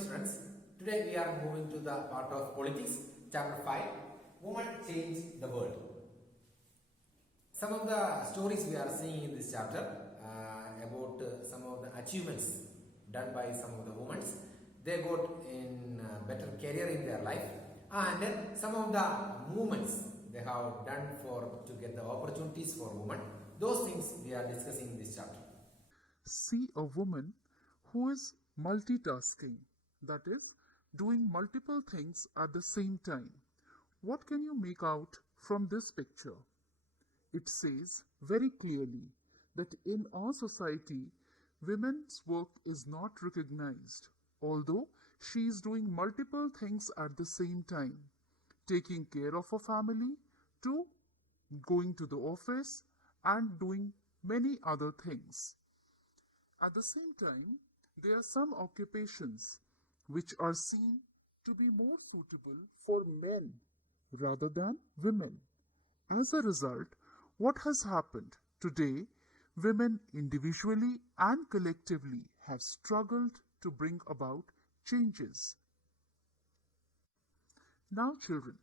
students. Today we are moving to the part of politics, chapter 5, Women Change the World. Some of the stories we are seeing in this chapter about some of the achievements done by some of the women. They got in better career in their life, and some of the movements they have done for to get the opportunities for women. Those things we are discussing in this chapter. See a woman who is multitasking, that is, doing multiple things at the same time. What can you make out from this picture? It says very clearly that in our society, women's work is not recognized, although she is doing multiple things at the same time, taking care of a family, to going to the office, and doing many other things. At the same time, there are some occupations which are seen to be more suitable for men rather than women. As a result, what has happened today, women individually and collectively have struggled to bring about changes. Now, children,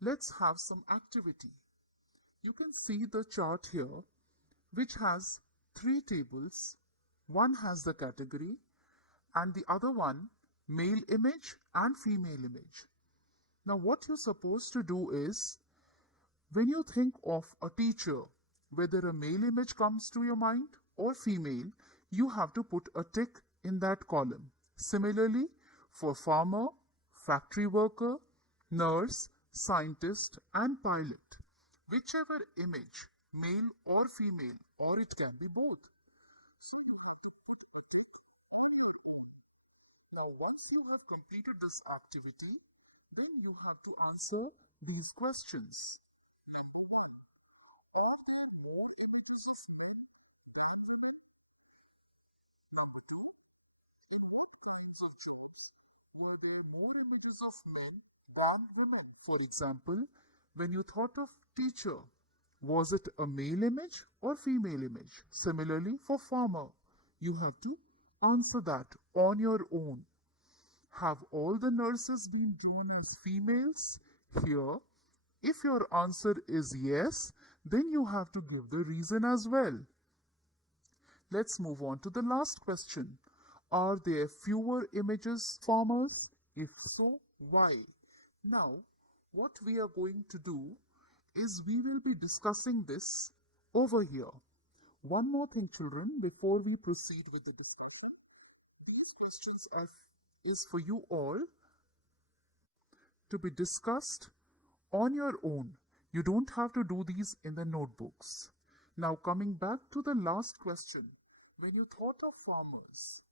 let's have some activity. You can see the chart here, which has three tables. One has the category, and the other one male image and female image. Now, what you're supposed to do is, when you think of a teacher, whether a male image comes to your mind or female, you have to put a tick in that column. Similarly, for farmer, factory worker, nurse, scientist, and pilot, whichever image, male or female, or it can be both. So you have to put a tick on your own. Now, once you have completed this activity, then you have to answer these questions. Are there more images of men than women? In what kinds of jobs were there more images of men than women? For example, when you thought of teacher, was it a male image or female image? Similarly, for farmer, you have to answer that on your own. Have all the nurses been drawn as females? Here, if your answer is yes, then you have to give the reason as well. Let's move on to the last question. Are there fewer images of farmers? If so, why? Now, what we are going to do is we will be discussing this over here. One more thing, children, before we proceed with the discussion. These questions is for you all to be discussed on your own. You don't have to do these in the notebooks. Now, coming back to the last question. When you thought of farmers,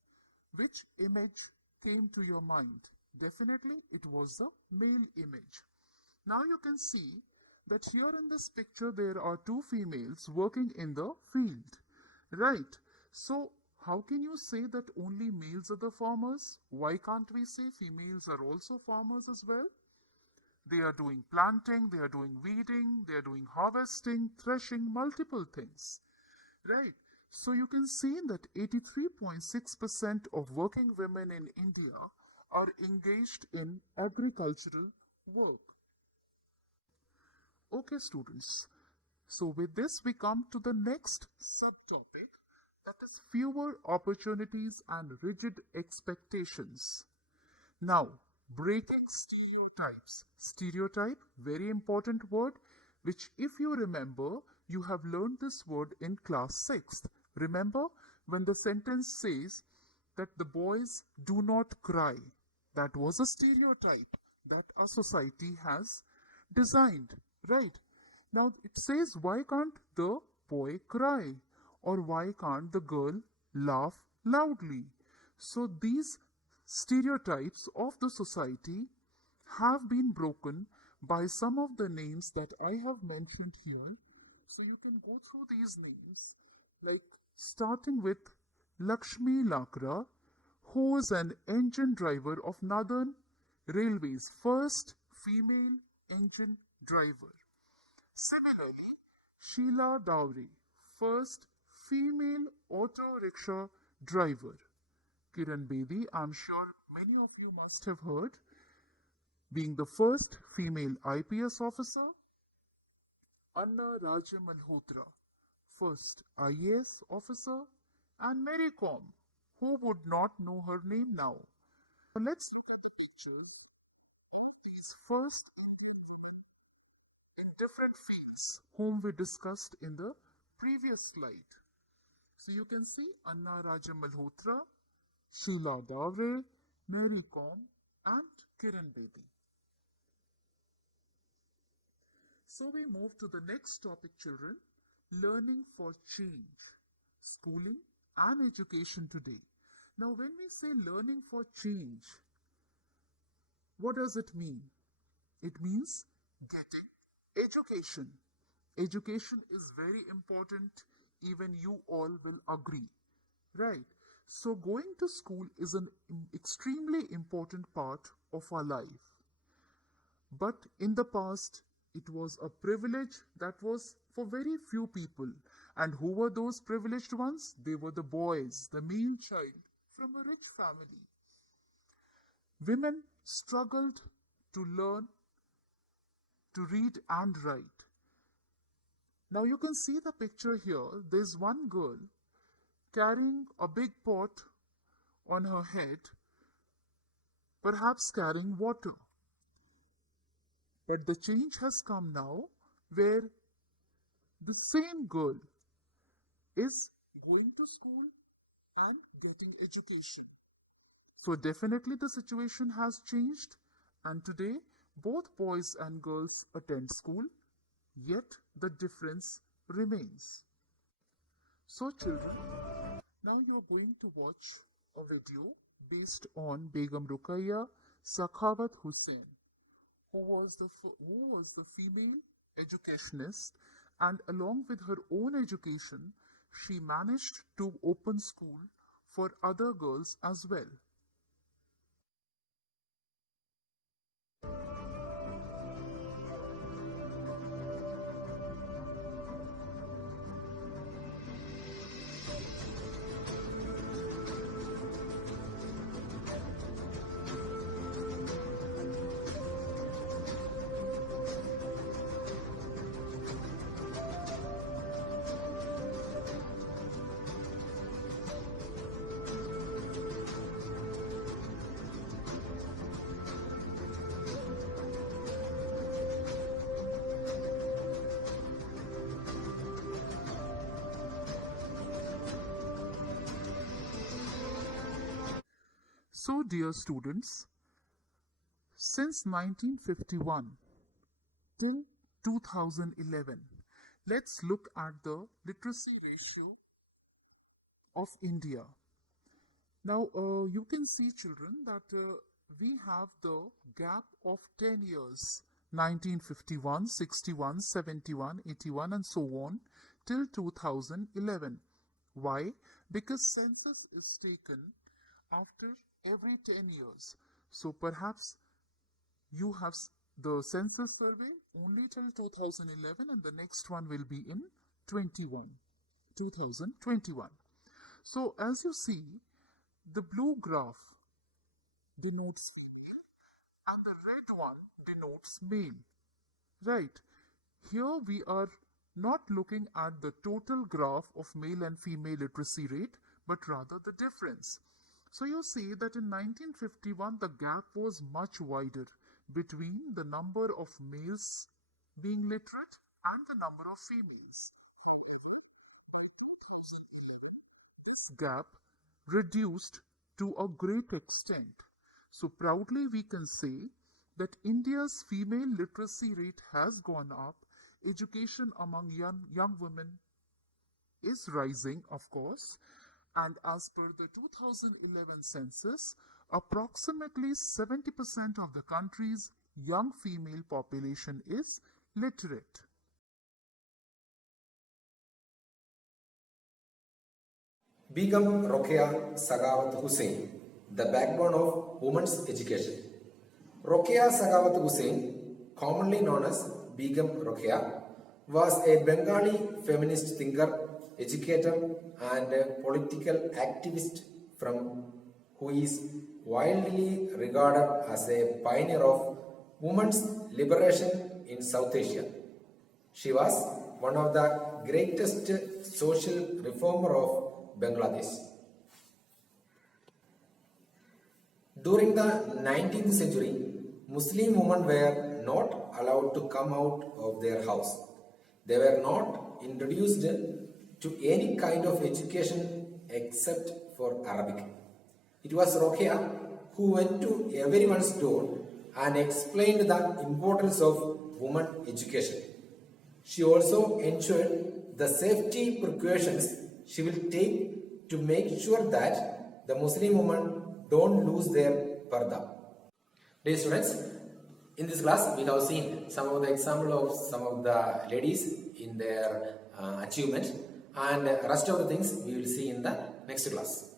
which image came to your mind? Definitely, it was the male image. Now you can see that here in this picture there are two females working in the field. Right. So, how can you say that only males are the farmers? Why can't we say females are also farmers as well? They are doing planting, they are doing weeding, they are doing harvesting, threshing, multiple things. Right. So you can see that 83.6% of working women in India are engaged in agricultural work. Okay, students. So with this, we come to the next subtopic, that is fewer opportunities and rigid expectations. Now, breaking stereotypes. Stereotype, very important word, which if you remember, you have learned this word in class 6th. Remember when the sentence says that the boys do not cry. That was a stereotype that our society has designed. Right. Now it says, why can't the boy cry? Or why can't the girl laugh loudly? So these stereotypes of the society have been broken by some of the names that I have mentioned here. So you can go through these names, like starting with Lakshmi Lakra, who is an engine driver of Northern Railways, first female engine driver. Similarly, Sheila Dowry, first female auto rickshaw driver. Kiran Bedi, I'm sure many of you must have heard, being the first female IPS officer, Anna Raja Malhotra, first IAS officer, and Mary Kom, who would not know her name now. Now let's look at the pictures of these first in different fields, whom we discussed in the previous slide. So you can see Anna Raja Malhotra, Sheila Davre, Mary Kom, and Kiran Bedi. So we move to the next topic, children, learning for change, schooling and education today. Now, when we say learning for change, what does it mean? It means getting education. Education is very important, even you all will agree, right? So going to school is an extremely important part of our life. But in the past, it was a privilege that was for very few people. And who were those privileged ones? They were the boys, the male child from a rich family. Women struggled to learn to read and write. Now you can see the picture here. There's one girl carrying a big pot on her head, perhaps carrying water. But the change has come now where the same girl is going to school and getting education. So definitely the situation has changed, and today both boys and girls attend school, yet the difference remains. So children, now you are going to watch a video based on Begum Ruqayya Sakhawat Hussain, who was the female educationist, and along with her own education, she managed to open school for other girls as well. So, dear students, since 1951 till 2011, let's look at the literacy ratio of India. Now, you can see, children, that we have the gap of 10 years, 1951, 61, 71, 81, and so on, till 2011. Why? Because census is taken after every 10 years. So perhaps you have the census survey only till 2011, and the next one will be in 2021. So as you see, the blue graph denotes female and the red one denotes male. Right. Here we are not looking at the total graph of male and female literacy rate, but rather the difference. So you see that in 1951 the gap was much wider between the number of males being literate and the number of females. This gap reduced to a great extent. So proudly we can say that India's female literacy rate has gone up. Education among young women is rising, of course, and as per the 2011 census, approximately 70% of the country's young female population is literate. Begum Rokeya Sakhawat Hussain, the backbone of women's education. Rokeya Sakhawat Hussain, commonly known as Begum Rokeya, was a Bengali feminist thinker, educator, and political activist from who is widely regarded as a pioneer of women's liberation in South Asia. She was one of the greatest social reformer of Bangladesh. During the 19th century, Muslim women were not allowed to come out of their house. They were not introduced to any kind of education except for Arabic. It was Rokia who went to everyone's door and explained the importance of women education. She also ensured the safety precautions she will take to make sure that the Muslim women don't lose their parda. Dear students, in this class we have seen some of the example of some of the ladies in their achievement, and rest of the things we will see in the next class.